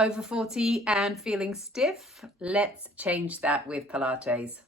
Over 40 and feeling stiff? Let's change that with Pilates.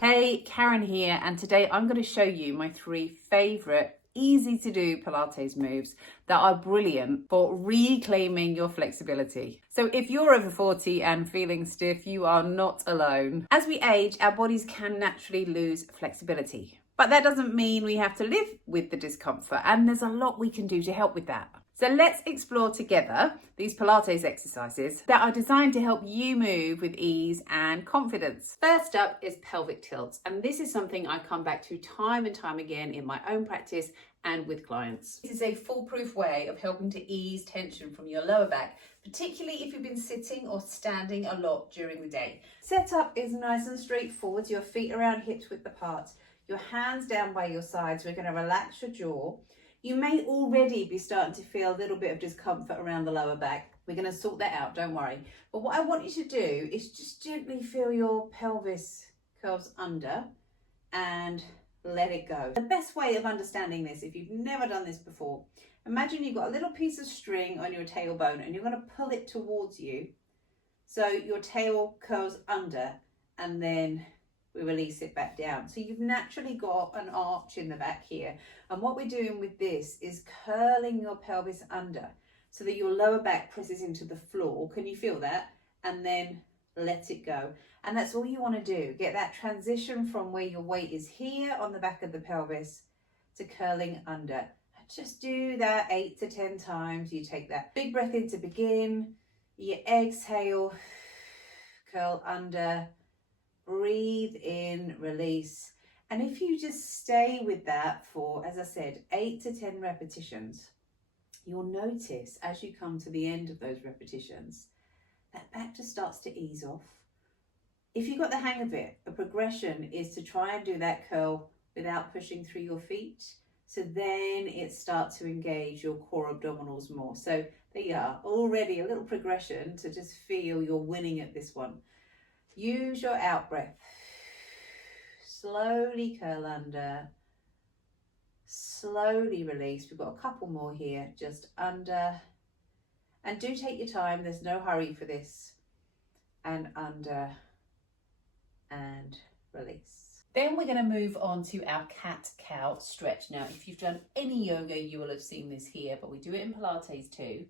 Hey, Karen here, and today I'm going to show you my 3 favourite easy to do Pilates moves that are brilliant for reclaiming your flexibility. So if you're over 40 and feeling stiff, you are not alone. As we age, our bodies can naturally lose flexibility. But that doesn't mean we have to live with the discomfort, and there's a lot we can do to help with that. So let's explore together these Pilates exercises that are designed to help you move with ease and confidence. First up is pelvic tilts, and this is something I come back to time and time again in my own practice and with clients. This is a foolproof way of helping to ease tension from your lower back, particularly if you've been sitting or standing a lot during the day. Setup is nice and straightforward. Your feet around hips width apart, your hands down by your sides. We're going to relax your jaw. You may already be starting to feel a little bit of discomfort around the lower back. We're going to sort that out, don't worry. But what I want you to do is just gently feel your pelvis curves under and let it go. The best way of understanding this, if you've never done this before, imagine you've got a little piece of string on your tailbone and you're going to pull it towards you. So your tail curls under and then we release it back down. So you've naturally got an arch in the back here. And what we're doing with this is curling your pelvis under so that your lower back presses into the floor. Can you feel that? And then let it go. And that's all you want to do. Get that transition from where your weight is here on the back of the pelvis to curling under. Just do that 8 to 10 times. You take that big breath in to begin. You exhale, curl under. Breathe in, release. And if you just stay with that for, as I said, 8 to 10 repetitions, you'll notice as you come to the end of those repetitions, that back just starts to ease off. If you've got the hang of it, a progression is to try and do that curl without pushing through your feet. So then it starts to engage your core abdominals more. So there you are, already a little progression to just feel you're winning at this one. Use your out breath. Slowly curl under. Slowly release. We've got a couple more here, just under. And do take your time. There's no hurry for this. And under. And release. Then we're going to move on to our cat-cow stretch. Now, if you've done any yoga, you will have seen this here, but we do it in Pilates too.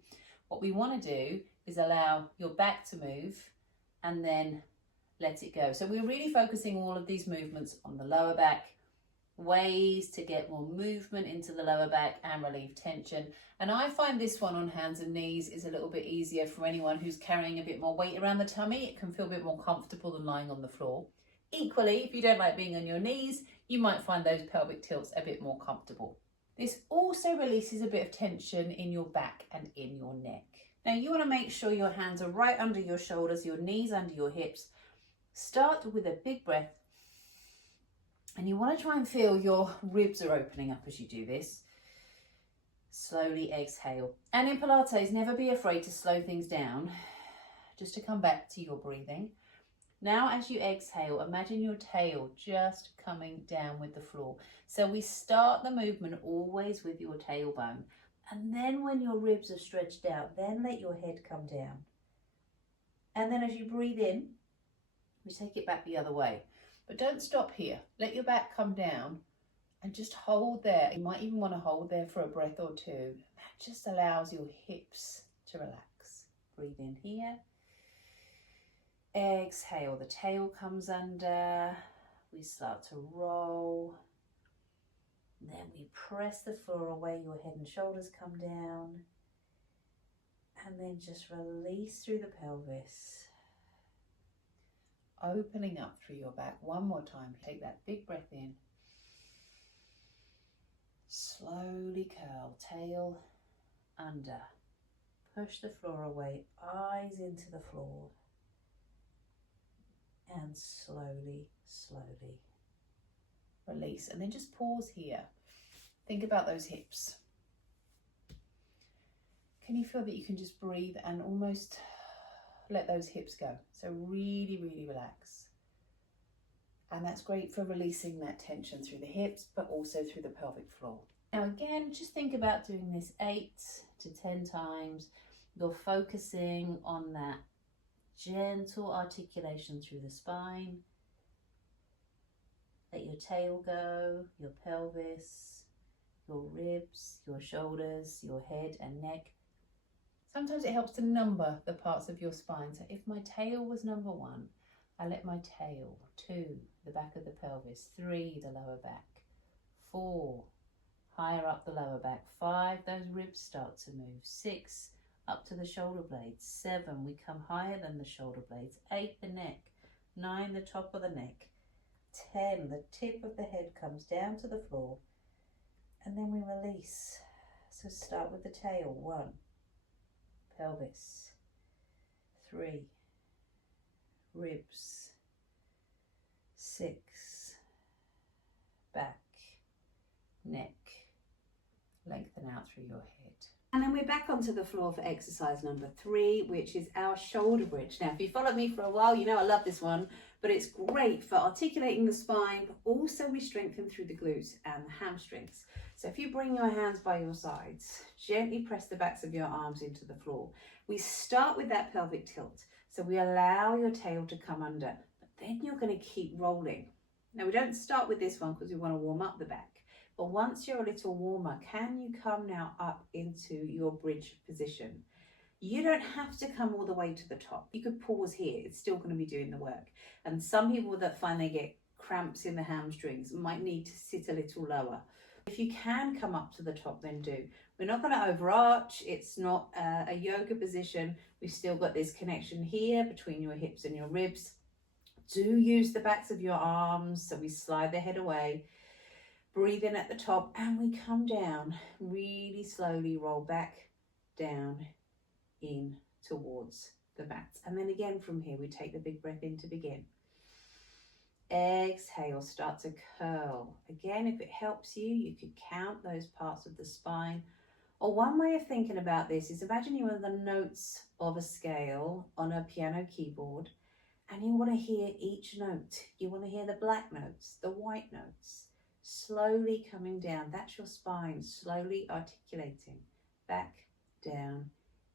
What we want to do is allow your back to move and then let it go. So we're really focusing all of these movements on the lower back, ways to get more movement into the lower back and relieve tension. And I find this one on hands and knees is a little bit easier for anyone who's carrying a bit more weight around the tummy. It can feel a bit more comfortable than lying on the floor. Equally, if you don't like being on your knees, you might find those pelvic tilts a bit more comfortable. This also releases a bit of tension in your back and in your neck. Now you want to make sure your hands are right under your shoulders, your knees under your hips. Start with a big breath, and you want to try and feel your ribs are opening up as you do this. Slowly exhale. And in Pilates, never be afraid to slow things down, just to come back to your breathing. Now as you exhale, imagine your tail just coming down with the floor. So we start the movement always with your tailbone. And then when your ribs are stretched out, then let your head come down. And then as you breathe in, we take it back the other way. But don't stop here. Let your back come down and just hold there. You might even want to hold there for a breath or two. That just allows your hips to relax. Breathe in here. Exhale, the tail comes under. We start to roll. Then we press the floor away. Your head and shoulders come down. And then just release through the pelvis. Opening up through your back. One more time. Take that big breath in. Slowly curl. Tail under. Push the floor away. Eyes into the floor. And slowly, slowly release. And then just pause here. Think about those hips. Can you feel that you can just breathe and almost let those hips go? So really, really relax. And that's great for releasing that tension through the hips, but also through the pelvic floor. Now again, just think about doing this 8 to 10 times. You're focusing on that gentle articulation through the spine. Let your tail go, your pelvis, your ribs, your shoulders, your head and neck. Sometimes it helps to number the parts of your spine. So if my tail was number 1, I let my tail, 2, the back of the pelvis, 3, the lower back, 4, higher up the lower back, 5, those ribs start to move, 6, up to the shoulder blades, 7, we come higher than the shoulder blades, 8, the neck, 9, the top of the neck, 10, the tip of the head comes down to the floor, and then we release. So start with the tail, 1, pelvis, 3, ribs, 6, back, neck, lengthen out through your head. And then we're back onto the floor for exercise number 3, which is our shoulder bridge. Now, if you followed me for a while, you know I love this one, but it's great for articulating the spine, but also we strengthen through the glutes and the hamstrings. So if you bring your hands by your sides, gently press the backs of your arms into the floor. We start with that pelvic tilt. So we allow your tail to come under, but then you're going to keep rolling. Now we don't start with this one because we want to warm up the back. But once you're a little warmer, can you come now up into your bridge position? You don't have to come all the way to the top. You could pause here. It's still going to be doing the work. And some people that find they get cramps in the hamstrings might need to sit a little lower. If you can come up to the top, then do. We're not going to overarch. It's not a yoga position. We've still got this connection here between your hips and your ribs. Do use the backs of your arms. So we slide the head away. Breathe in at the top and we come down, really slowly roll back, down, in towards the mat. And then again from here, we take the big breath in to begin. Exhale, start to curl. Again, if it helps you, you could count those parts of the spine. Or one way of thinking about this is imagine you're on the notes of a scale on a piano keyboard and you want to hear each note. You want to hear the black notes, the white notes. Slowly coming down, that's your spine, slowly articulating, back, down,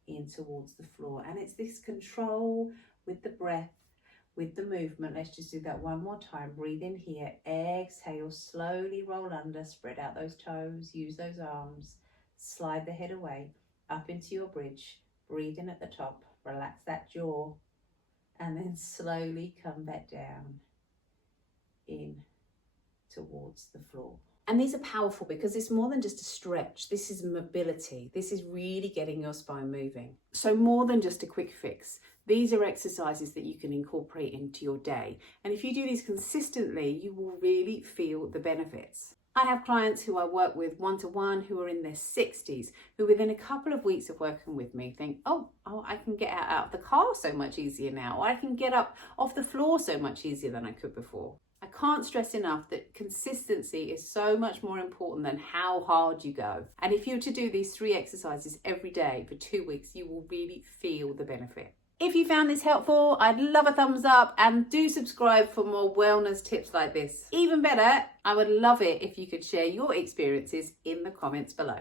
in towards the floor. And it's this control with the breath, with the movement. Let's just do that one more time. Breathe in here, exhale, slowly roll under, spread out those toes, use those arms, slide the head away, up into your bridge, breathe in at the top, relax that jaw, and then slowly come back down, in, towards the floor. And these are powerful because it's more than just a stretch. This is mobility. This is really getting your spine moving. So more than just a quick fix. These are exercises that you can incorporate into your day. And if you do these consistently, you will really feel the benefits. I have clients who I work with one-to-one who are in their 60s, who within a couple of weeks of working with me think, oh, I can get out of the car so much easier now. Or I can get up off the floor so much easier than I could before. I can't stress enough that consistency is so much more important than how hard you go. And if you were to do these 3 exercises every day for 2 weeks, you will really feel the benefit. If you found this helpful, I'd love a thumbs up and do subscribe for more wellness tips like this. Even better, I would love it if you could share your experiences in the comments below.